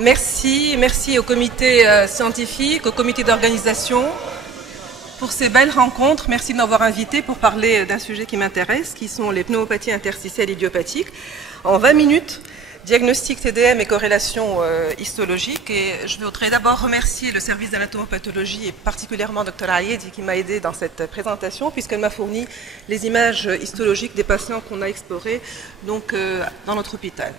Merci au comité scientifique, au comité d'organisation pour ces belles rencontres. Merci de m'avoir invité pour parler d'un sujet qui m'intéresse, qui sont les pneumopathies interstitielles idiopathiques. En 20 minutes, diagnostic TDM et corrélation histologique. Et je voudrais d'abord remercier le service d'anatomopathologie et particulièrement Dr Ayedi qui m'a aidé dans cette présentation puisqu'elle m'a fourni les images histologiques des patients qu'on a explorés donc, dans notre hôpital.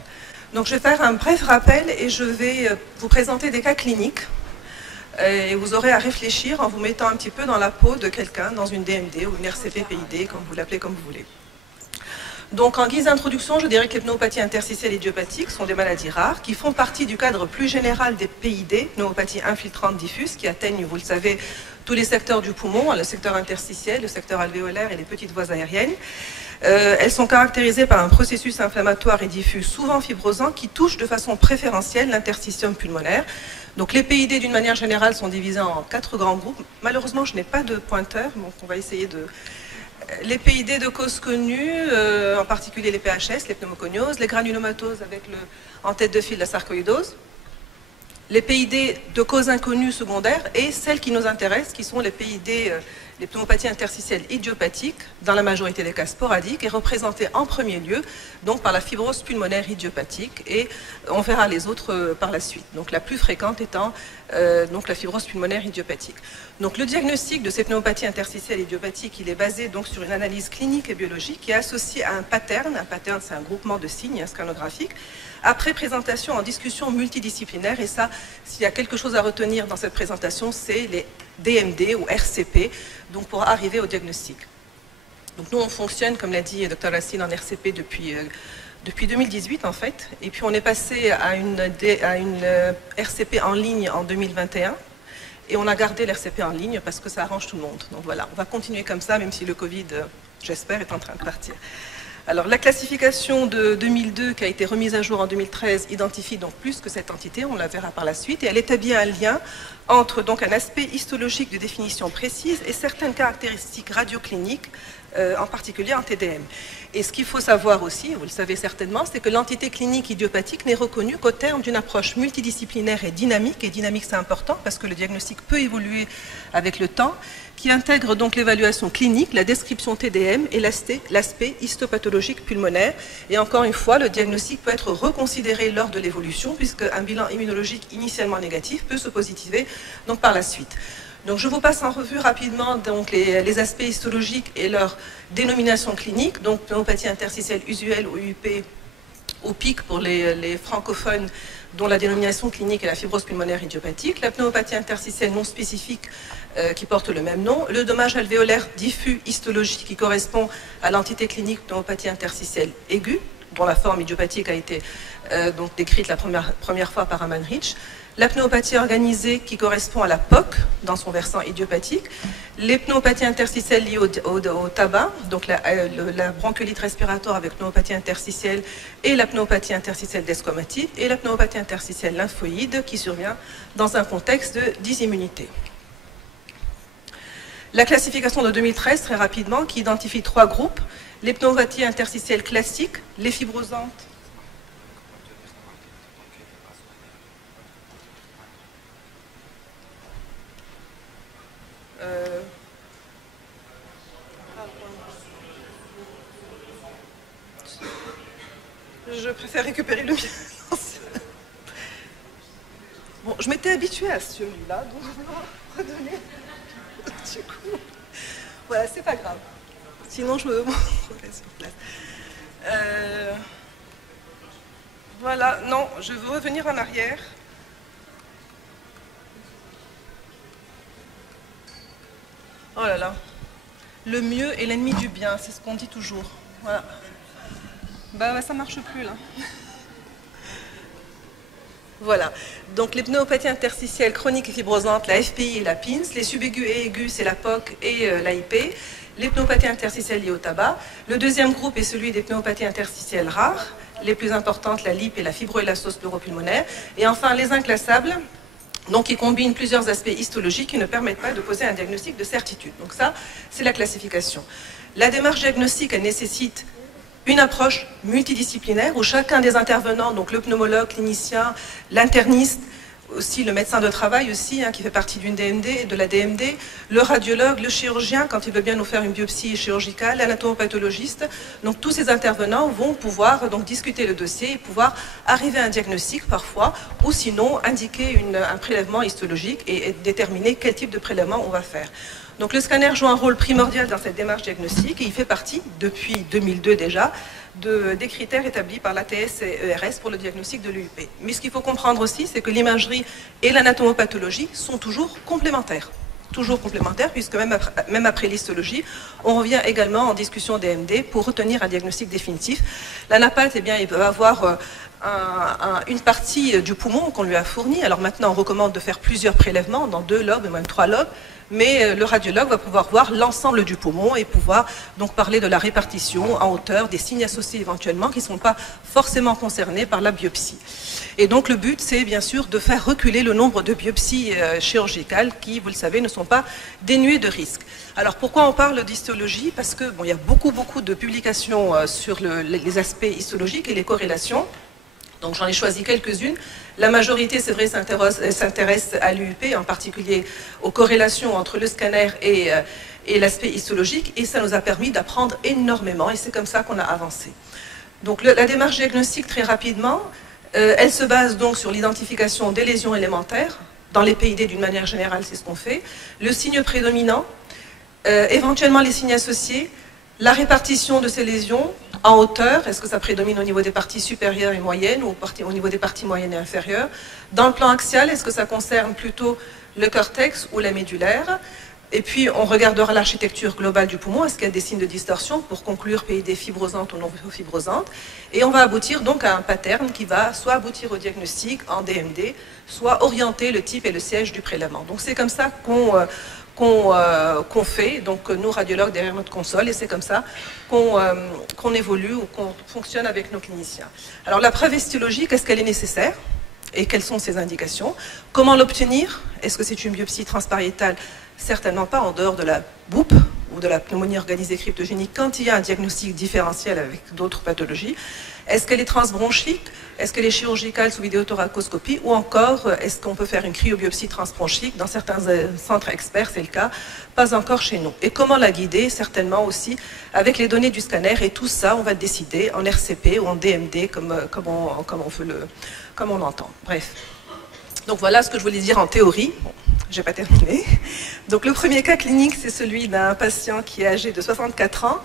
Donc je vais faire un bref rappel et je vais vous présenter des cas cliniques. Et vous aurez à réfléchir en vous mettant un petit peu dans la peau de quelqu'un dans une DMD ou une RCP-PID, comme vous l'appelez comme vous voulez. Donc en guise d'introduction, je dirais que les pneumopathies interstitielles idiopathiques sont des maladies rares qui font partie du cadre plus général des PID, pneumopathies infiltrantes diffuses, qui atteignent, vous le savez, tous les secteurs du poumon, le secteur interstitiel, le secteur alvéolaire et les petites voies aériennes. Elles sont caractérisées par un processus inflammatoire et diffus souvent fibrosant qui touche de façon préférentielle l'interstitium pulmonaire. Donc les PID d'une manière générale sont divisés en 4 grands groupes. Malheureusement, je n'ai pas de pointeur, donc on va essayer de... Les PID de cause connue, en particulier les PHS, les pneumoconioses, les granulomatoses avec en tête de file la sarcoïdose, les PID de cause inconnue secondaire et celles qui nous intéressent, qui sont les PID, les pneumopathies interstitielles idiopathiques, dans la majorité des cas sporadiques, et représentées en premier lieu donc par la fibrose pulmonaire idiopathique, et on verra les autres par la suite. Donc la plus fréquente étant donc la fibrose pulmonaire idiopathique. Donc le diagnostic de ces pneumopathies interstitielles idiopathiques, il est basé donc sur une analyse clinique et biologique qui est associée à un pattern. Un pattern, c'est un groupement de signes scanographiques, après présentation en discussion multidisciplinaire. Et ça, s'il y a quelque chose à retenir dans cette présentation, c'est les DMD ou RCP, donc pour arriver au diagnostic. Donc nous, on fonctionne, comme l'a dit Dr Racine, en RCP depuis 2018 en fait, et puis on est passé à une RCP en ligne en 2021, et on a gardé l'RCP en ligne parce que ça arrange tout le monde. Donc voilà, on va continuer comme ça, même si le Covid, j'espère, est en train de partir. Alors la classification de 2002 qui a été remise à jour en 2013 identifie donc plus que cette entité, on la verra par la suite, et elle établit un lien entre donc un aspect histologique de définition précise et certaines caractéristiques radiocliniques, en particulier en TDM. Et ce qu'il faut savoir aussi, vous le savez certainement, c'est que l'entité clinique idiopathique n'est reconnue qu'au terme d'une approche multidisciplinaire et dynamique c'est important parce que le diagnostic peut évoluer avec le temps, qui intègre donc l'évaluation clinique, la description TDM et l'aspect histopathologique pulmonaire. Et encore une fois, le diagnostic peut être reconsidéré lors de l'évolution, puisque un bilan immunologique initialement négatif peut se positiver donc par la suite. Donc je vous passe en revue rapidement donc, les aspects histologiques et leur dénomination clinique. Donc pneumopathie interstitielle usuelle ou UP au PIC pour les francophones, dont la dénomination clinique est la fibrose pulmonaire idiopathique, la pneumopathie interstitielle non spécifique qui porte le même nom, le dommage alvéolaire diffus histologique qui correspond à l'entité clinique pneumopathie interstitielle aiguë, dont la forme idiopathique a été donc décrite la première fois par Aman Rich, la pneumopathie organisée qui correspond à la POC dans son versant idiopathique, les pneumopathies interstitielles liées au tabac, donc la bronchiolite respiratoire avec pneumopathie interstitielle et la pneumopathie interstitielle desquamative et la pneumopathie interstitielle lymphoïde qui survient dans un contexte de dysimmunité. La classification de 2013, très rapidement, qui identifie 3 groupes, les pneumopathies interstitielles classiques, les fibrosantes, je préfère récupérer le mien. Bon, je m'étais habituée à celui-là, donc je vais le redonner. Du coup, voilà, c'est pas grave. Sinon, je me remets sur place. Voilà, non, je veux revenir en arrière. Oh là là. Le mieux est l'ennemi du bien, c'est ce qu'on dit toujours. Voilà. Bah, ça marche plus là. Voilà. Donc les pneumopathies interstitielles chroniques et fibrosantes, la FPI et la PINS, les subaiguës et aiguës, c'est la POC et l'AIP, les pneumopathies interstitielles liées au tabac. Le deuxième groupe est celui des pneumopathies interstitielles rares, les plus importantes, la LIP et la fibroélastose pleuropulmonaire. Et enfin, les inclassables, donc qui combinent plusieurs aspects histologiques qui ne permettent pas de poser un diagnostic de certitude. Donc ça, c'est la classification. La démarche diagnostique, elle nécessite une approche multidisciplinaire où chacun des intervenants, donc le pneumologue, clinicien, l'interniste, aussi le médecin de travail aussi, qui fait partie d'une DMD, de la DMD, le radiologue, le chirurgien, quand il veut bien nous faire une biopsie chirurgicale, l'anatomopathologiste. Donc tous ces intervenants vont pouvoir donc discuter le dossier et pouvoir arriver à un diagnostic parfois, ou sinon indiquer un prélèvement histologique et déterminer quel type de prélèvement on va faire. Donc le scanner joue un rôle primordial dans cette démarche diagnostique et il fait partie, depuis 2002 déjà, des critères établis par l'ATS et ERS pour le diagnostic de l'UUP. Mais ce qu'il faut comprendre aussi, c'est que l'imagerie et l'anatomopathologie sont toujours complémentaires. Toujours complémentaires, puisque même après l'histologie, on revient également en discussion DMD pour retenir un diagnostic définitif. L'anapath, eh bien, il peut avoir une partie du poumon qu'on lui a fourni. Alors maintenant, on recommande de faire plusieurs prélèvements dans 2 lobes et même 3 lobes. Mais le radiologue va pouvoir voir l'ensemble du poumon et pouvoir donc parler de la répartition en hauteur, des signes associés éventuellement qui ne sont pas forcément concernés par la biopsie. Et donc le but, c'est bien sûr de faire reculer le nombre de biopsies chirurgicales qui, vous le savez, ne sont pas dénuées de risques. Alors pourquoi on parle d'histologie? Parce que il y a beaucoup de publications sur les aspects histologiques et les corrélations. Donc j'en ai choisi quelques-unes. La majorité, c'est vrai, s'intéresse à l'UUP, en particulier aux corrélations entre le scanner et l'aspect histologique, et ça nous a permis d'apprendre énormément, et c'est comme ça qu'on a avancé. Donc la démarche diagnostique, très rapidement, elle se base donc sur l'identification des lésions élémentaires. Dans les PID, d'une manière générale, c'est ce qu'on fait. Le signe prédominant, éventuellement les signes associés, la répartition de ces lésions en hauteur, est-ce que ça prédomine au niveau des parties supérieures et moyennes ou au niveau des parties moyennes et inférieures? Dans le plan axial, est-ce que ça concerne plutôt le cortex ou la médulaire? Et puis, on regardera l'architecture globale du poumon. Est-ce qu'il y a des signes de distorsion pour conclure PID fibrosante ou non fibrosante? Et on va aboutir donc à un pattern qui va soit aboutir au diagnostic en DMD, soit orienter le type et le siège du prélèvement. Donc, c'est comme ça qu'on fait, donc nous radiologues derrière notre console, et c'est comme ça qu'on évolue ou qu'on fonctionne avec nos cliniciens. Alors la preuve histologique, est-ce qu'elle est nécessaire? Et quelles sont ses indications? Comment l'obtenir? Est-ce que c'est une biopsie transpariétale? Certainement pas, en dehors de la BOUP ou de la pneumonie organisée cryptogénique, quand il y a un diagnostic différentiel avec d'autres pathologies. Est-ce qu'elle est transbronchique? Est-ce qu'elle est chirurgicale sous vidéothoracoscopie? Ou encore, est-ce qu'on peut faire une cryobiopsie transbronchique? Dans certains centres experts, c'est le cas. Pas encore chez nous. Et comment la guider? Certainement aussi avec les données du scanner. Et tout ça, on va décider en RCP ou en DMD, comme on l'entend. Bref. Donc voilà ce que je voulais dire en théorie. Bon, j'ai pas terminé. Donc le premier cas clinique, c'est celui d'un patient qui est âgé de 64 ans,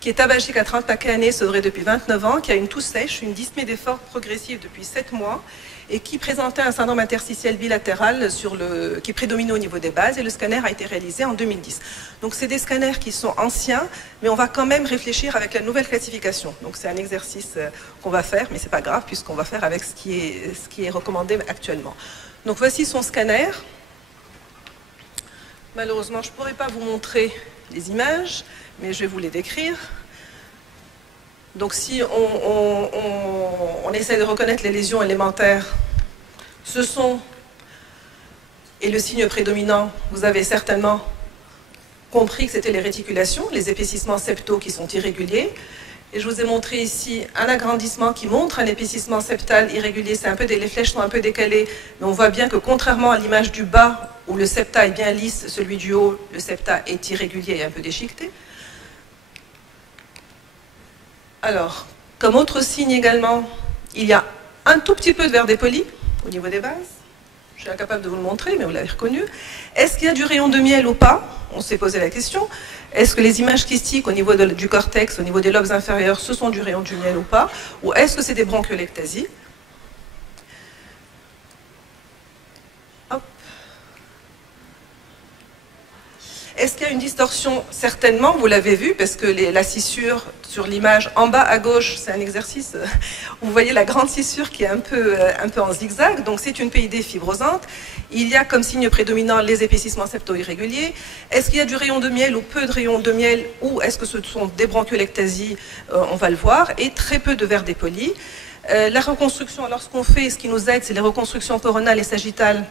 qui est tabagique à 30 paquets années, sevré depuis 29 ans, qui a une toux sèche, une dyspnée d'effort progressive depuis 7 mois, et qui présentait un syndrome interstitiel bilatéral qui prédominait au niveau des bases, et le scanner a été réalisé en 2010. Donc c'est des scanners qui sont anciens, mais on va quand même réfléchir avec la nouvelle classification. Donc c'est un exercice qu'on va faire, mais c'est pas grave, puisqu'on va faire avec ce qui est recommandé actuellement. Donc voici son scanner. Malheureusement, je ne pourrai pas vous montrer les images, mais je vais vous les décrire. Donc si on essaie de reconnaître les lésions élémentaires, ce sont, et le signe prédominant, vous avez certainement compris que c'était les réticulations, les épaississements septaux qui sont irréguliers. Et je vous ai montré ici un agrandissement qui montre un épaississement septal irrégulier. Les flèches sont un peu décalées, mais on voit bien que contrairement à l'image du bas, où le septa est bien lisse, celui du haut, le septa est irrégulier et un peu déchiqueté. Alors, comme autre signe également, il y a un tout petit peu de verre dépoli au niveau des bases. Je suis incapable de vous le montrer, mais vous l'avez reconnu. Est-ce qu'il y a du rayon de miel ou pas? On s'est posé la question. Est-ce que les images kystiques au niveau du cortex, au niveau des lobes inférieurs, ce sont du rayon du miel ou pas? Ou est-ce que c'est des bronchiolectasies? Est-ce qu'il y a une distorsion? Certainement, vous l'avez vu, parce que la scissure sur l'image en bas à gauche, c'est un exercice, vous voyez la grande scissure qui est un peu en zigzag, donc c'est une PID fibrosante. Il y a comme signe prédominant les épaississements septaux irréguliers. Est-ce qu'il y a du rayon de miel ou peu de rayon de miel, ou est-ce que ce sont des bronchiolectasies? On va le voir, et très peu de verre dépoli. La reconstruction, alors ce qu'on fait, ce qui nous aide, c'est les reconstructions coronales et sagittales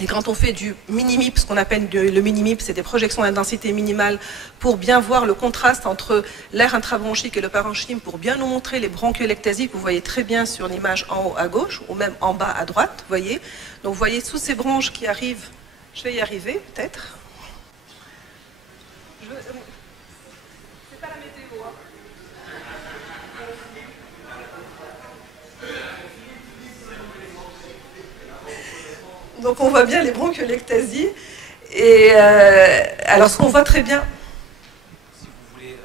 Et quand on fait du mini-MIP, ce qu'on appelle le mini-MIP, c'est des projections d'intensité minimale pour bien voir le contraste entre l'air intravronchique et le parenchyme, pour bien nous montrer les bronchiolectasies que vous voyez très bien sur l'image en haut à gauche ou même en bas à droite, vous voyez. Donc vous voyez sous ces bronches qui arrivent, je vais y arriver peut-être. C'est pas la météo, hein. Donc on voit bien les bronchiolectasies. Et alors ce qu'on voit très bien. Si vous voulez,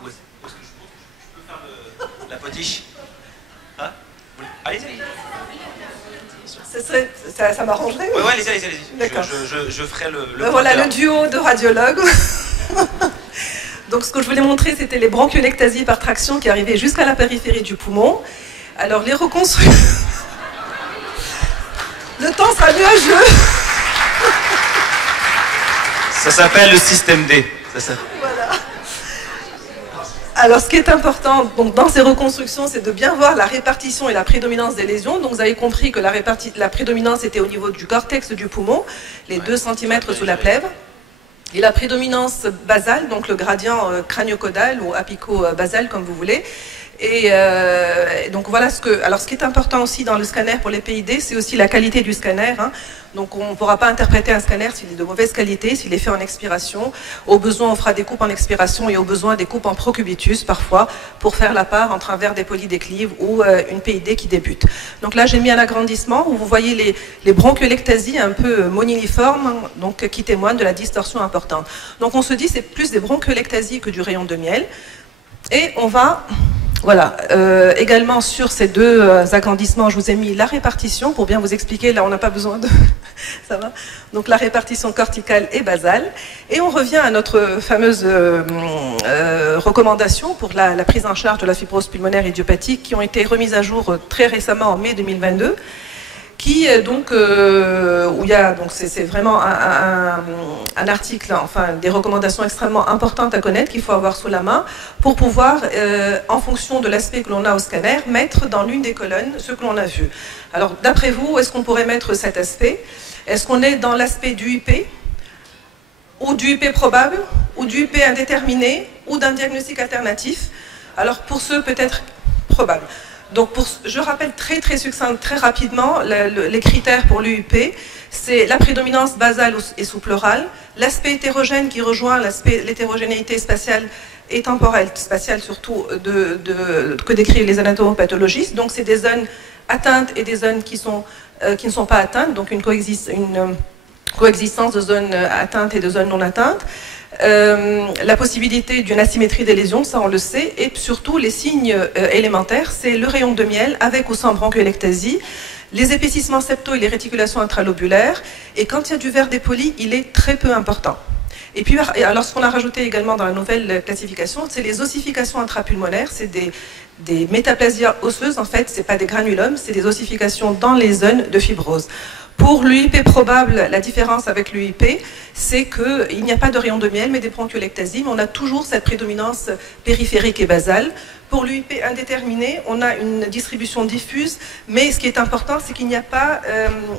où est-ce que je peux faire la potiche? Hein? Allez-y. Ça m'arrangerait. Ouais, allez-y. D'accord. Je ferai le voilà le duo de radiologues. Donc ce que je voulais montrer, c'était les bronchiolectasies par traction qui arrivaient jusqu'à la périphérie du poumon. Alors les reconstruire. Le temps sera nuageux. Ça s'appelle le système D. Voilà. Alors, ce qui est important donc, dans ces reconstructions, c'est de bien voir la répartition et la prédominance des lésions. Donc, vous avez compris que la prédominance était au niveau du cortex du poumon, les 2 cm sous la plèvre. Et la prédominance basale, donc le gradient crânio-caudal ou apico-basal, comme vous voulez. Et donc voilà ce qui est important aussi dans le scanner pour les PID, c'est aussi la qualité du scanner. Hein. Donc on ne pourra pas interpréter un scanner s'il est de mauvaise qualité, s'il est fait en expiration. Au besoin, on fera des coupes en expiration et au besoin des coupes en procubitus parfois pour faire la part entre un verre des polydéclive ou une PID qui débute. Donc là, j'ai mis un agrandissement où vous voyez les bronchiolectasies un peu moniliformes, donc qui témoignent de la distorsion importante. Donc on se dit c'est plus des bronchiolectasies que du rayon de miel. Et on va... Voilà, également sur ces 2 agrandissements, je vous ai mis la répartition pour bien vous expliquer, là on n'a pas besoin de... Ça va. Donc la répartition corticale et basale. Et on revient à notre fameuse recommandation pour la prise en charge de la fibrose pulmonaire idiopathique qui ont été remises à jour très récemment en mai 2022. Qui donc où il y a donc c'est vraiment un article, enfin des recommandations extrêmement importantes à connaître qu'il faut avoir sous la main pour pouvoir en fonction de l'aspect que l'on a au scanner mettre dans l'une des colonnes ce que l'on a vu. Alors d'après vous, où est-ce qu'on pourrait mettre cet aspect? Est-ce qu'on est dans l'aspect du IP ou du IP probable ou du IP indéterminé ou d'un diagnostic alternatif? Alors pour ceux peut-être probables. Donc, je rappelle très succinct, très rapidement, les critères pour l'UIP, c'est la prédominance basale et sous-pleurale, l'aspect hétérogène qui rejoint l'hétérogénéité spatiale et temporelle, spatiale surtout, que décrivent les anatomopathologistes. Donc, c'est des zones atteintes et des zones qui ne sont pas atteintes, donc une coexistence de zones atteintes et de zones non atteintes. La possibilité d'une asymétrie des lésions, ça on le sait, et surtout les signes élémentaires, c'est le rayon de miel avec ou sans bronchiolectasie, les épaississements septaux et les réticulations intralobulaires, et quand il y a du verre dépoli, il est très peu important. Et puis, alors ce qu'on a rajouté également dans la nouvelle classification, c'est les ossifications intrapulmonaires, c'est des métaplasies osseuses, en fait, c'est pas des granulomes, c'est des ossifications dans les zones de fibrose. Pour l'UIP probable, la différence avec l'UIP, c'est qu'il n'y a pas de rayon de miel, mais des bronchiolectasies, mais on a toujours cette prédominance périphérique et basale. Pour l'UIP indéterminé, on a une distribution diffuse, mais ce qui est important, c'est qu'il n'y a pas,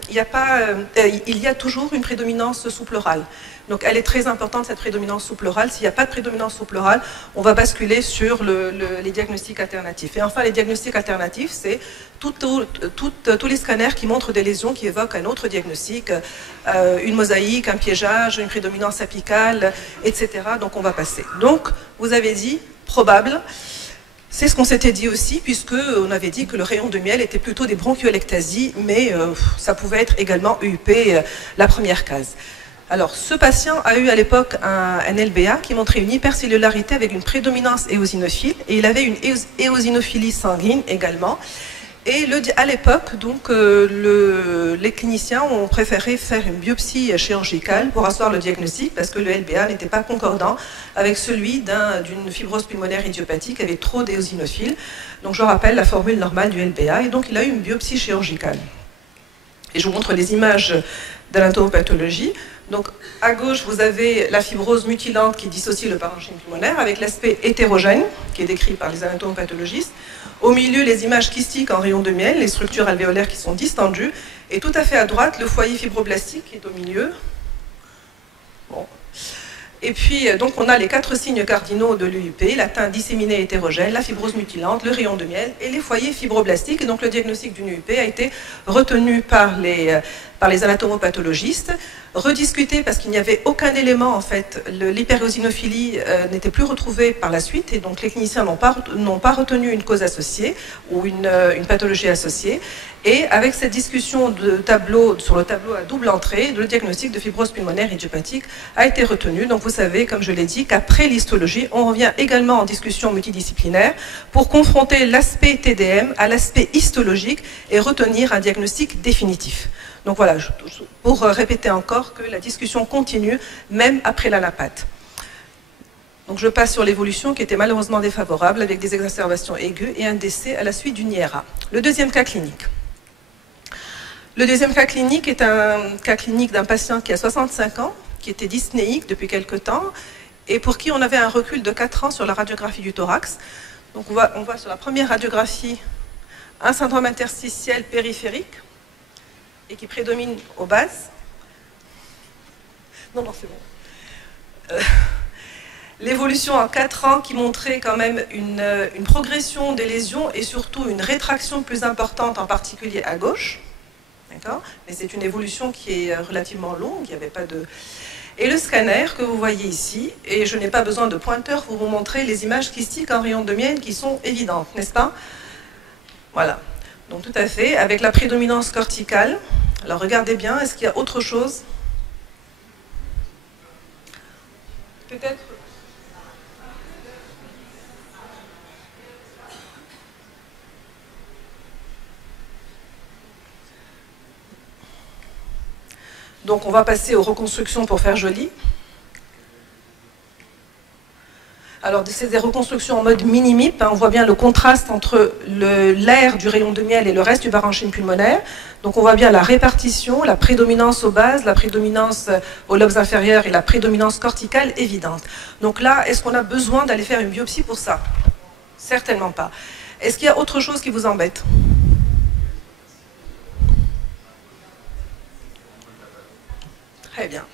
il y a toujours une prédominance sous-pleurale. Donc elle est très importante, cette prédominance sous-pleurale. S'il n'y a pas de prédominance sous-pleurale, on va basculer sur les diagnostics alternatifs. Et enfin, les diagnostics alternatifs, c'est tous les scanners qui montrent des lésions qui évoquent un autre diagnostic, une mosaïque, un piégeage, une prédominance apicale, etc. Donc on va passer. Donc, vous avez dit probable. C'est ce qu'on s'était dit aussi, puisqu'on avait dit que le rayon de miel était plutôt des bronchiolectasies, mais ça pouvait être également UUP, la première case. Alors, ce patient a eu à l'époque un LBA qui montrait une hypercellularité avec une prédominance éosinophile, et il avait une éosinophilie sanguine également. Et à l'époque, donc, les cliniciens ont préféré faire une biopsie chirurgicale pour asseoir le diagnostic parce que le LBA n'était pas concordant avec celui d'une fibrose pulmonaire idiopathique avec trop d'éosinophiles. Donc, je rappelle la formule normale du LBA. Et donc, il a eu une biopsie chirurgicale. Et je vous montre les images d'anatomopathologie. Donc, à gauche, vous avez la fibrose mutilante qui dissocie le parenchyme pulmonaire avec l'aspect hétérogène qui est décrit par les anatomopathologistes. Au milieu, les images kystiques en rayon de miel, les structures alvéolaires qui sont distendues. Et tout à fait à droite, le foyer fibroblastique qui est au milieu. Bon. Et puis, donc, on a les 4 signes cardinaux de l'UIP, l'atteinte disséminée hétérogène, la fibrose mutilante, le rayon de miel et les foyers fibroblastiques. Et donc, le diagnostic d'une UIP a été retenu par les anatomopathologistes, rediscuté parce qu'il n'y avait aucun élément, en fait, l'hyperéosinophilie n'était plus retrouvée par la suite, et donc les cliniciens n'ont pas retenu une cause associée ou une pathologie associée. Et avec cette discussion sur le tableau à double entrée, le diagnostic de fibrose pulmonaire idiopathique a été retenu. Donc vous savez, comme je l'ai dit, qu'après l'histologie, on revient également en discussion multidisciplinaire pour confronter l'aspect TDM à l'aspect histologique et retenir un diagnostic définitif. Donc voilà, pour répéter encore que la discussion continue même après l'anapathe. Donc je passe sur l'évolution qui était malheureusement défavorable avec des exacerbations aiguës et un décès à la suite d'une IRA. Le deuxième cas clinique. Le deuxième cas clinique est un cas clinique d'un patient qui a 65 ans, qui était dyspnéique depuis quelque temps et pour qui on avait un recul de 4 ans sur la radiographie du thorax. Donc on voit sur la première radiographie un syndrome interstitiel périphérique et qui prédomine aux bases. Non, c'est bon. L'évolution en 4 ans qui montrait quand même une progression des lésions et surtout une rétraction plus importante, en particulier à gauche. D'accord ? Mais c'est une évolution qui est relativement longue, il n'y avait pas de... Et le scanner que vous voyez ici, et je n'ai pas besoin de pointeur pour vous montrer les images kystiques en rayon de miel qui sont évidentes, n'est-ce pas? Voilà. Donc tout à fait, avec la prédominance corticale. Alors regardez bien, est-ce qu'il y a autre chose? Peut-être. Donc on va passer aux reconstructions pour faire joli. Alors c'est des reconstructions en mode mini-MIP, hein, on voit bien le contraste entre l'air du rayon de miel et le reste du parenchyme pulmonaire. Donc on voit bien la répartition, la prédominance aux bases, la prédominance aux lobes inférieurs et la prédominance corticale évidente. Donc là, est-ce qu'on a besoin d'aller faire une biopsie pour ça? Certainement pas. Est-ce qu'il y a autre chose qui vous embête? Très bien.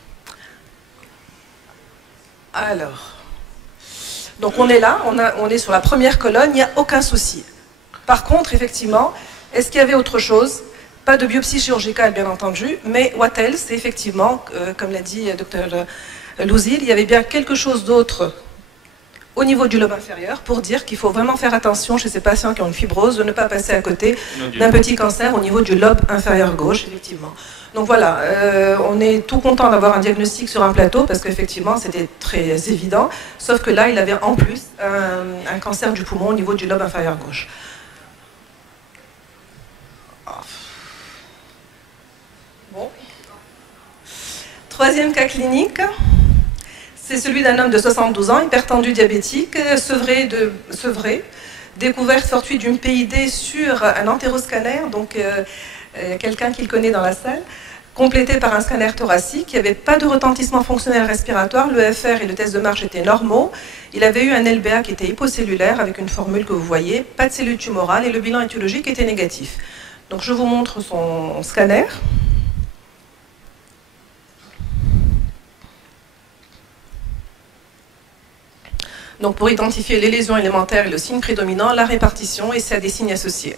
Alors... Donc on est là, on est sur la première colonne, il n'y a aucun souci. Par contre, effectivement, est-ce qu'il y avait autre chose? Pas de biopsie chirurgicale, bien entendu, mais what else? C'est effectivement, comme l'a dit Dr Louzil, il y avait bien quelque chose d'autre au niveau du lobe inférieur pour dire qu'il faut vraiment faire attention chez ces patients qui ont une fibrose de ne pas passer à côté d'un petit cancer au niveau du lobe inférieur gauche, effectivement. Donc voilà, on est tout content d'avoir un diagnostic sur un plateau parce qu'effectivement c'était très évident, sauf que là il avait en plus un cancer du poumon au niveau du lobe inférieur gauche. Bon. Troisième cas clinique, c'est celui d'un homme de 72 ans, hypertendu diabétique, sevré, découverte fortuite d'une PID sur un entéroscanner, donc quelqu'un qu'il connaît dans la salle, complété par un scanner thoracique. Il n'y avait pas de retentissement fonctionnel respiratoire, le FR et le test de marche étaient normaux. Il avait eu un LBA qui était hypocellulaire avec une formule que vous voyez, pas de cellules tumorales et le bilan étiologique était négatif. Donc je vous montre son scanner. Donc pour identifier les lésions élémentaires et le signe prédominant, la répartition et c'est à des signes associés.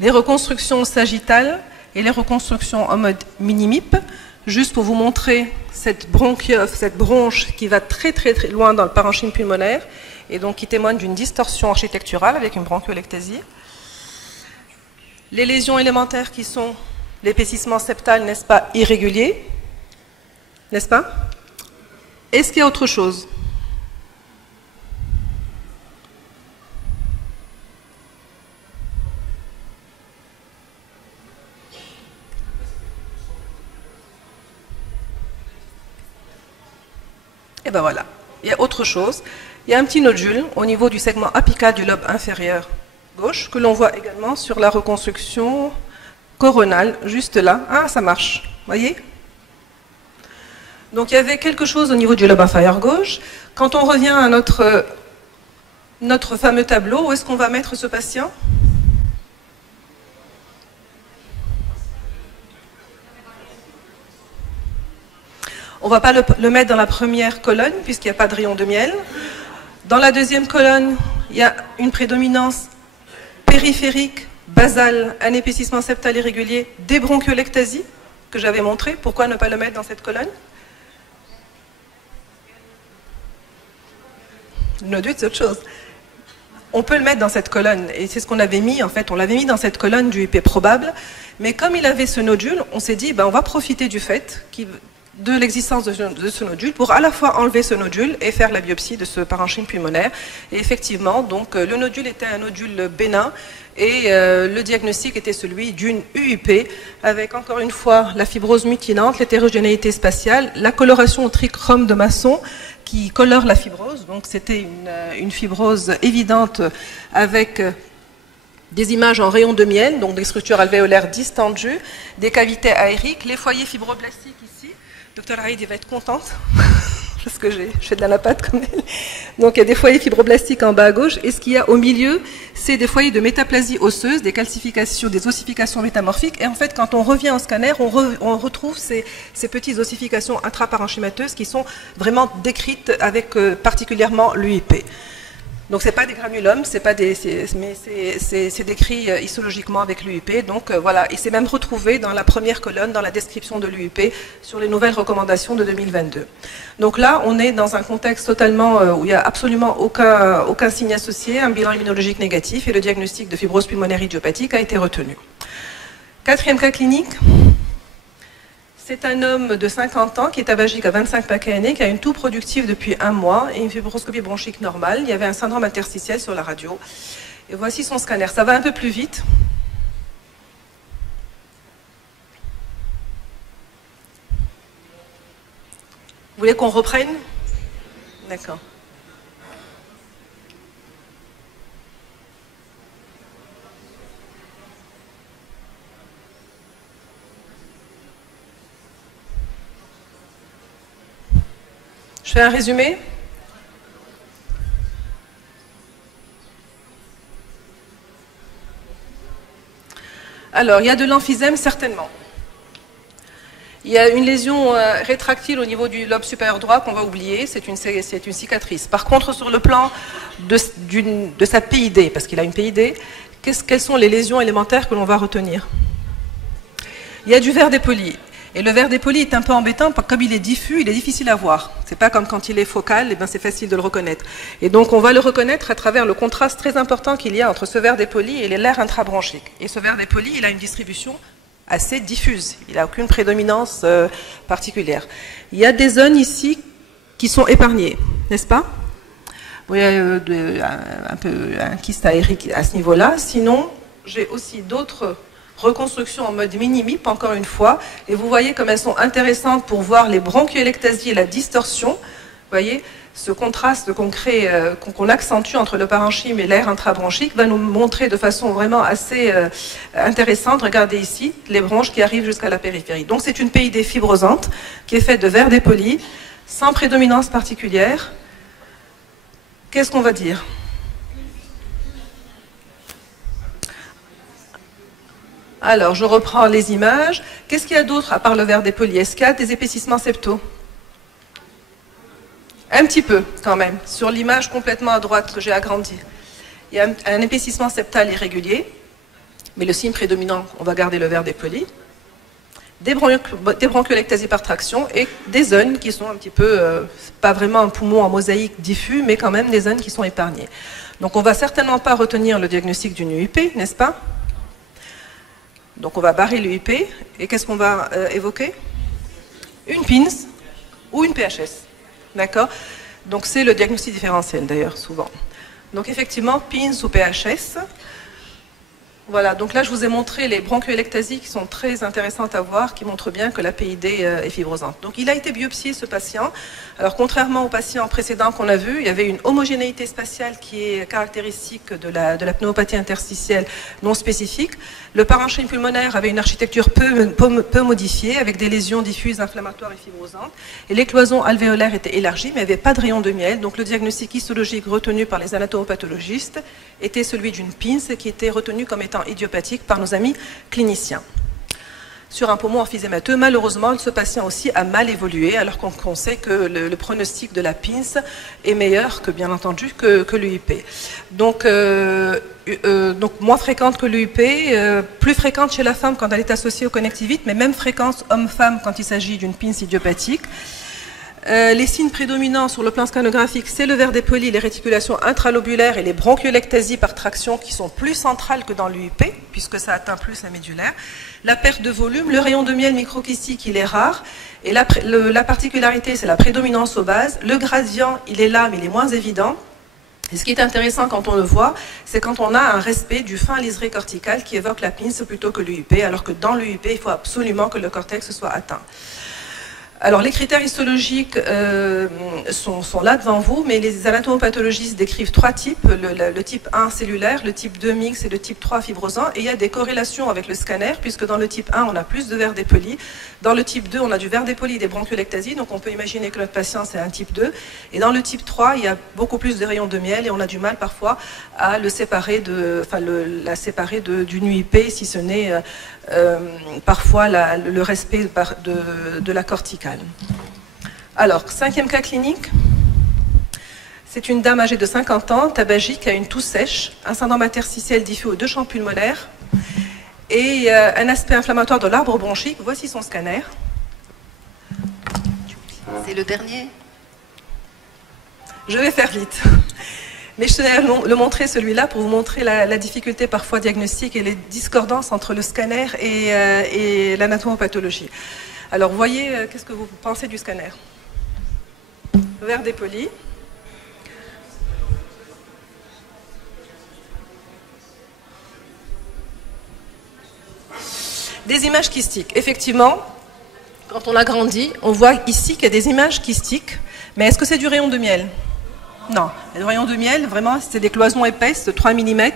Les reconstructions sagittales et les reconstructions en mode mini-MIP, juste pour vous montrer cette bronche qui va très loin dans le parenchyme pulmonaire et donc qui témoigne d'une distorsion architecturale avec une bronchiolectasie. Les lésions élémentaires qui sont l'épaississement septal, n'est-ce pas, irrégulier, n'est-ce pas? Est-ce qu'il y a autre chose? Et ben voilà, il y a autre chose. Il y a un petit nodule au niveau du segment apical du lobe inférieur gauche que l'on voit également sur la reconstruction coronale, juste là. Ah, ça marche, voyez? Donc il y avait quelque chose au niveau du lobe inférieur gauche. Quand on revient à notre fameux tableau, où est-ce qu'on va mettre ce patient? On ne va pas le mettre dans la première colonne, puisqu'il n'y a pas de rayon de miel. Dans la deuxième colonne, il y a une prédominance périphérique, basale, un épaississement septal irrégulier, des bronchiolectasies, que j'avais montré. Pourquoi ne pas le mettre dans cette colonne? Le nodule, c'est autre chose. On peut le mettre dans cette colonne, et c'est ce qu'on avait mis, en fait, on l'avait mis dans cette colonne du IP probable, mais comme il avait ce nodule, on s'est dit, ben, on va profiter du fait de l'existence de ce nodule pour à la fois enlever ce nodule et faire la biopsie de ce parenchyme pulmonaire. Et effectivement, donc, le nodule était un nodule bénin et le diagnostic était celui d'une UIP avec encore une fois la fibrose mutinante, l'hétérogénéité spatiale, la coloration au trichrome de Masson qui colore la fibrose. Donc c'était une fibrose évidente avec des images en rayon de miel, donc des structures alvéolaires distendues, des cavités aériques, les foyers fibroblastiques ici. Docteur Haïd va être contente, parce que je fais de la napate comme elle. Donc il y a des foyers fibroblastiques en bas à gauche, et ce qu'il y a au milieu, c'est des foyers de métaplasie osseuse, des calcifications, des ossifications métamorphiques, et en fait quand on revient au scanner, on retrouve ces petites ossifications intraparenchymateuses qui sont vraiment décrites avec particulièrement l'UIP. Donc ce n'est pas des granulomes, mais c'est décrit histologiquement avec l'UIP. Donc voilà, et c'est même retrouvé dans la première colonne, dans la description de l'UIP, sur les nouvelles recommandations de 2022. Donc là, on est dans un contexte totalement où il n'y a absolument aucun signe associé, un bilan immunologique négatif, et le diagnostic de fibrose pulmonaire idiopathique a été retenu. Quatrième cas clinique. C'est un homme de 50 ans qui est tabagique à 25 paquets années, qui a une toux productive depuis 1 mois et une fibroscopie bronchique normale. Il y avait un syndrome interstitiel sur la radio. Et voici son scanner. Ça va un peu plus vite. Vous voulez qu'on reprenne? D'accord. Je fais un résumé. Alors, il y a de l'emphysème, certainement. Il y a une lésion rétractile au niveau du lobe supérieur droit qu'on va oublier, c'est une cicatrice. Par contre, sur le plan de sa PID, parce qu'il a une PID, quelles sont les lésions élémentaires que l'on va retenir? Il y a du verre dépoli. Et le verre dépoli est un peu embêtant, comme il est diffus, il est difficile à voir. C'est pas comme quand il est focal, ben c'est facile de le reconnaître. Et donc on va le reconnaître à travers le contraste très important qu'il y a entre ce verre dépoli et l'air intrabronchique. Et ce verre dépoli, il a une distribution assez diffuse, il n'a aucune prédominance particulière. Il y a des zones ici qui sont épargnées, n'est-ce pas? Vous voyez un peu un kyste aérique à ce niveau-là. Sinon, j'ai aussi d'autres reconstruction en mode mini-MIP, encore une fois, et vous voyez comme elles sont intéressantes pour voir les bronchiolectasies et la distorsion. Vous voyez, ce contraste qu'on crée, qu'on accentue entre le parenchyme et l'air intrabronchique va nous montrer de façon vraiment assez intéressante. Regardez ici, les bronches qui arrivent jusqu'à la périphérie. Donc c'est une PID fibrosante qui est faite de verre dépoli, sans prédominance particulière. Qu'est-ce qu'on va dire ? Alors, je reprends les images. Qu'est-ce qu'il y a d'autre à part le verre dépoli? Est-ce qu'il y a des épaississements septaux? Un petit peu, quand même. Sur l'image complètement à droite que j'ai agrandie, il y a un épaississement septal irrégulier, mais le signe prédominant, on va garder le verre dépoli. Des bronchiolectasies par traction et des zones qui sont un petit peu, pas vraiment un poumon en mosaïque diffus, mais quand même des zones qui sont épargnées. Donc, on ne va certainement pas retenir le diagnostic d'une UIP, n'est-ce pas? Donc on va barrer l'UIP, et qu'est-ce qu'on va évoquer? Une PINS ou une PHS. D'accord? Donc c'est le diagnostic différentiel d'ailleurs, souvent. Donc effectivement, PINS ou PHS. Voilà, donc là je vous ai montré les bronchoélectasies qui sont très intéressantes à voir, qui montrent bien que la PID est fibrosante. Donc il a été biopsié ce patient. Alors contrairement au patient précédent qu'on a vu, il y avait une homogénéité spatiale qui est caractéristique de la pneumopathie interstitielle non spécifique. Le parenchyme pulmonaire avait une architecture peu modifiée, avec des lésions diffuses, inflammatoires et fibrosantes. Et les cloisons alvéolaires étaient élargies, mais il n'y avait pas de rayon de miel. Donc le diagnostic histologique retenu par les anatomopathologistes était celui d'une PINS qui était retenu comme étant idiopathique par nos amis cliniciens. Sur un poumon emphysémateux, malheureusement, ce patient aussi a mal évolué, alors qu'on sait que le pronostic de la PINS est meilleur que, bien entendu, que l'UIP. Donc moins fréquente que l'UIP, plus fréquente chez la femme quand elle est associée au connectivite, mais même fréquence homme-femme quand il s'agit d'une PINS idiopathique. Les signes prédominants sur le plan scanographique, c'est le verre dépoli, les réticulations intralobulaires et les bronchoélectasies par traction qui sont plus centrales que dans l'UIP, puisque ça atteint plus la médulaire. La perte de volume, le rayon de miel microkystique, il est rare. Et la particularité, c'est la prédominance aux bases. Le gradient, il est là, mais il est moins évident. Et ce qui est intéressant quand on le voit, c'est quand on a un respect du fin liseré cortical qui évoque la PINS plutôt que l'UIP, alors que dans l'UIP, il faut absolument que le cortex soit atteint. Alors, les critères histologiques sont là devant vous, mais les anatomopathologistes décrivent trois types, le type 1 cellulaire, le type 2 mixte et le type 3 fibrosant, et il y a des corrélations avec le scanner, puisque dans le type 1, on a plus de verre dépoli, dans le type 2, on a du verre dépoli et des bronchoélectasies, donc on peut imaginer que notre patient, c'est un type 2, et dans le type 3, il y a beaucoup plus de rayons de miel, et on a du mal parfois à le séparer la séparer d'une UIP, si ce n'est parfois le respect de la corticale. Alors, 5e cas clinique, c'est une dame âgée de 50 ans, tabagique, qui a une toux sèche, un syndrome interstitiel diffus aux 2 champs pulmonaires et un aspect inflammatoire de l'arbre bronchique. Voici son scanner. C'est le dernier? Je vais faire vite. Mais je tenais à le montrer, celui-là, pour vous montrer la difficulté parfois diagnostique et les discordances entre le scanner et l'anatomopathologie. Alors, voyez, qu'est-ce que vous pensez du scanner? Verre dépoli. Des images kystiques. Effectivement, quand on agrandit, on voit ici qu'il y a des images kystiques. Mais est-ce que c'est du rayon de miel? Non. Le rayon de miel, vraiment, c'est des cloisons épaisses de 3 mm.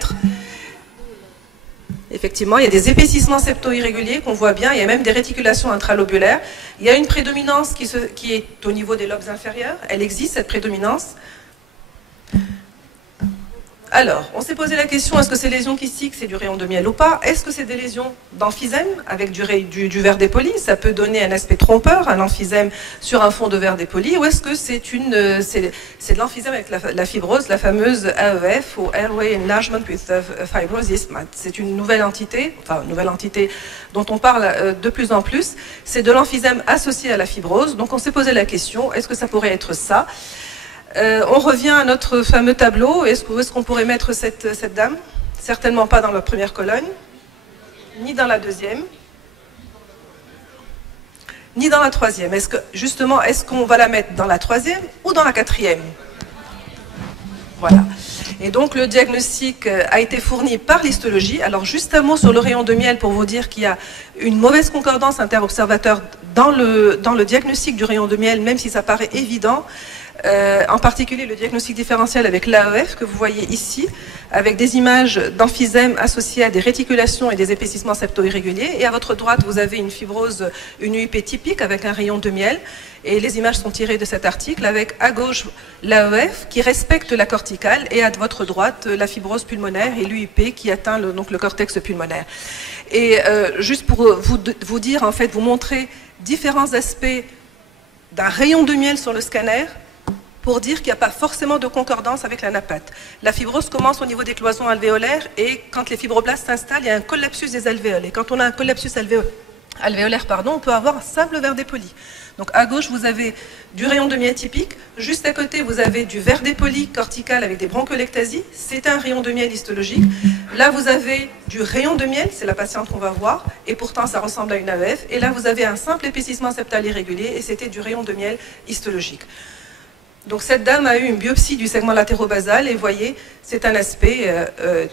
Effectivement, il y a des épaississements septo-irréguliers qu'on voit bien, il y a même des réticulations intralobulaires. Il y a une prédominance qui est au niveau des lobes inférieurs. Elle existe, cette prédominance. Alors, on s'est posé la question, est-ce que ces lésions kystiques, c'est du rayon de miel ou pas? Est-ce que c'est des lésions d'emphysème avec du verre dépoli? Ça peut donner un aspect trompeur, un emphysème sur un fond de verre dépoli. Ou est-ce que c'est de l'emphysème avec la fibrose, la fameuse AEF, ou Airway Enlargement with Fibrosis? C'est une nouvelle entité dont on parle de plus en plus. C'est de l'emphysème associé à la fibrose. Donc on s'est posé la question, est-ce que ça pourrait être ça? On revient à notre fameux tableau. Est-ce qu'on pourrait mettre cette dame? Certainement pas dans la première colonne, ni dans la deuxième, ni dans la troisième. Est-ce qu'on va la mettre dans la troisième ou dans la quatrième? Voilà. Et donc le diagnostic a été fourni par l'histologie. Alors juste un mot sur le rayon de miel pour vous dire qu'il y a une mauvaise concordance interobservateur dans le diagnostic du rayon de miel, même si ça paraît évident. En particulier le diagnostic différentiel avec l'AEF que vous voyez ici, avec des images d'emphysème associées à des réticulations et des épaississements septo-irréguliers. Et à votre droite, vous avez une fibrose, une UIP typique avec un rayon de miel. Et les images sont tirées de cet article avec à gauche l'AEF qui respecte la corticale et à votre droite la fibrose pulmonaire et l'UIP qui atteint le cortex pulmonaire. Et juste pour vous dire, en fait, vous montrer différents aspects d'un rayon de miel sur le scanner, pour dire qu'il n'y a pas forcément de concordance avec la nappate. La fibrose commence au niveau des cloisons alvéolaires et quand les fibroblastes s'installent, il y a un collapsus des alvéoles. Et quand on a un collapsus alvéolaire, on peut avoir un simple verre dépoli. Donc à gauche, vous avez du rayon de miel typique. Juste à côté, vous avez du verre dépoli cortical avec des broncholectasies. C'est un rayon de miel histologique. Là, vous avez du rayon de miel, c'est la patiente qu'on va voir, et pourtant ça ressemble à une AEF. Et là, vous avez un simple épaississement septal irrégulier et c'était du rayon de miel histologique. Donc cette dame a eu une biopsie du segment latérobasal et vous voyez, c'est un aspect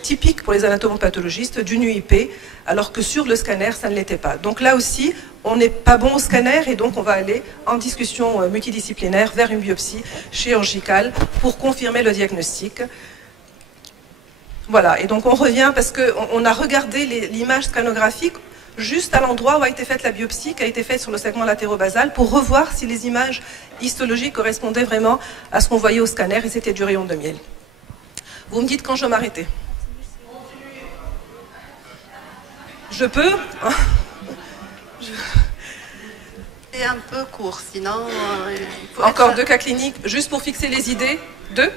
typique pour les anatomopathologistes d'une UIP, alors que sur le scanner, ça ne l'était pas. Donc là aussi, on n'est pas bon au scanner et donc on va aller en discussion multidisciplinaire vers une biopsie chirurgicale pour confirmer le diagnostic. Voilà, et donc on revient parce qu'on a regardé l'image scanographique juste à l'endroit où a été faite la biopsie, qui a été faite sur le segment latérobasal, pour revoir si les images histologiques correspondaient vraiment à ce qu'on voyait au scanner, et c'était du rayon de miel. Vous me dites quand je vais m'arrêter. Je peux C'est un peu court, sinon... Encore 2 cas cliniques, juste pour fixer les idées. 2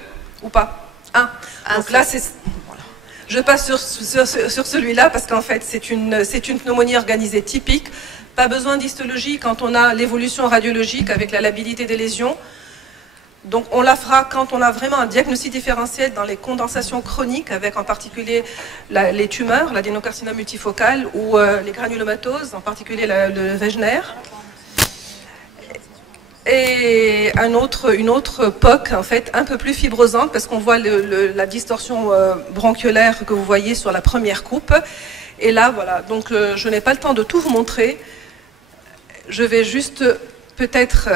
ou pas 1. Donc là, c'est... Je passe sur celui-là parce qu'en fait, c'est une pneumonie organisée typique. Pas besoin d'histologie quand on a l'évolution radiologique avec la labilité des lésions. Donc on la fera quand on a vraiment un diagnostic différentiel dans les condensations chroniques, avec en particulier les tumeurs, l'adénocarcinome multifocal ou les granulomatoses, en particulier le Wegener. Et une autre POC, en fait, un peu plus fibrosante, parce qu'on voit la distorsion bronchiolaire que vous voyez sur la première coupe. Et là, voilà, donc je n'ai pas le temps de tout vous montrer. Je vais juste peut-être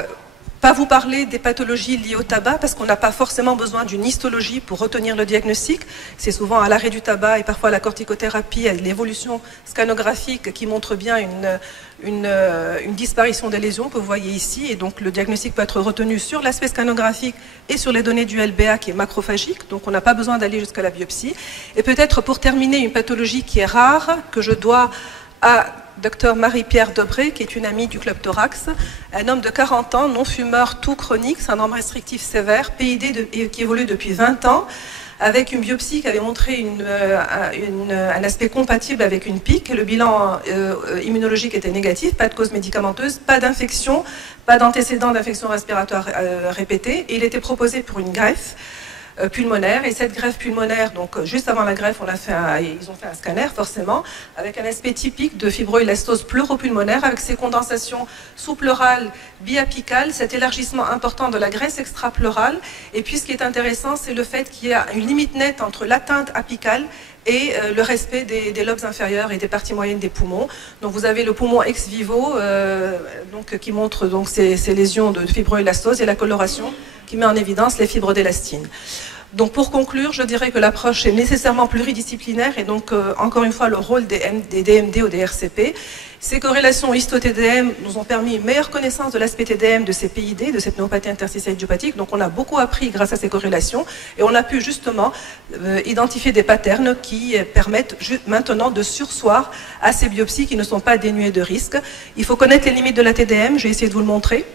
pas vous parler des pathologies liées au tabac, parce qu'on n'a pas forcément besoin d'une histologie pour retenir le diagnostic. C'est souvent à l'arrêt du tabac et parfois à la corticothérapie, à l'évolution scanographique qui montre bien une disparition des lésions que vous voyez ici. Et donc le diagnostic peut être retenu sur l'aspect scanographique et sur les données du LBA qui est macrophagique. Donc on n'a pas besoin d'aller jusqu'à la biopsie. Et peut-être pour terminer, une pathologie qui est rare, que je dois à Dr Marie-Pierre Debré, qui est une amie du Club Thorax, un homme de 40 ans, non-fumeur, tout chronique, syndrome restrictif sévère, PID qui évolue depuis 20 ans, avec une biopsie qui avait montré un aspect compatible avec une PIC. Le bilan immunologique était négatif, pas de cause médicamenteuse, pas d'infection, pas d'antécédent d'infection respiratoire répétée. Et il était proposé pour une greffe pulmonaire, et cette greffe pulmonaire, donc juste avant la greffe, ils ont fait un scanner forcément, avec un aspect typique de fibroélastose pleuropulmonaire, avec ces condensations sous-pleurales, biapicales, cet élargissement important de la graisse extra-pleurale. Et puis ce qui est intéressant, c'est le fait qu'il y a une limite nette entre l'atteinte apicale et le respect des lobes inférieurs et des parties moyennes des poumons. Donc vous avez le poumon ex vivo qui montre donc ces lésions de fibroélastose, et la coloration qui met en évidence les fibres d'élastine. Donc pour conclure, je dirais que l'approche est nécessairement pluridisciplinaire, et donc encore une fois le rôle des DMD ou des RCP. Ces corrélations histo-TDM nous ont permis une meilleure connaissance de l'aspect TDM de ces PID, de cette pneumopathie interstitielle idiopathique. Donc on a beaucoup appris grâce à ces corrélations, et on a pu justement identifier des patterns qui permettent maintenant de surseoir à ces biopsies qui ne sont pas dénuées de risques. Il faut connaître les limites de la TDM, j'ai essayé de vous le montrer.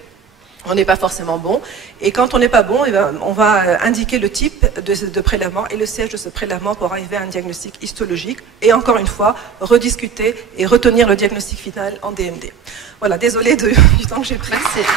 On n'est pas forcément bon, et quand on n'est pas bon, on va indiquer le type de prélèvement et le siège de ce prélèvement pour arriver à un diagnostic histologique, et encore une fois, rediscuter et retenir le diagnostic final en DMD. Voilà, désolé du temps que j'ai pris. Merci.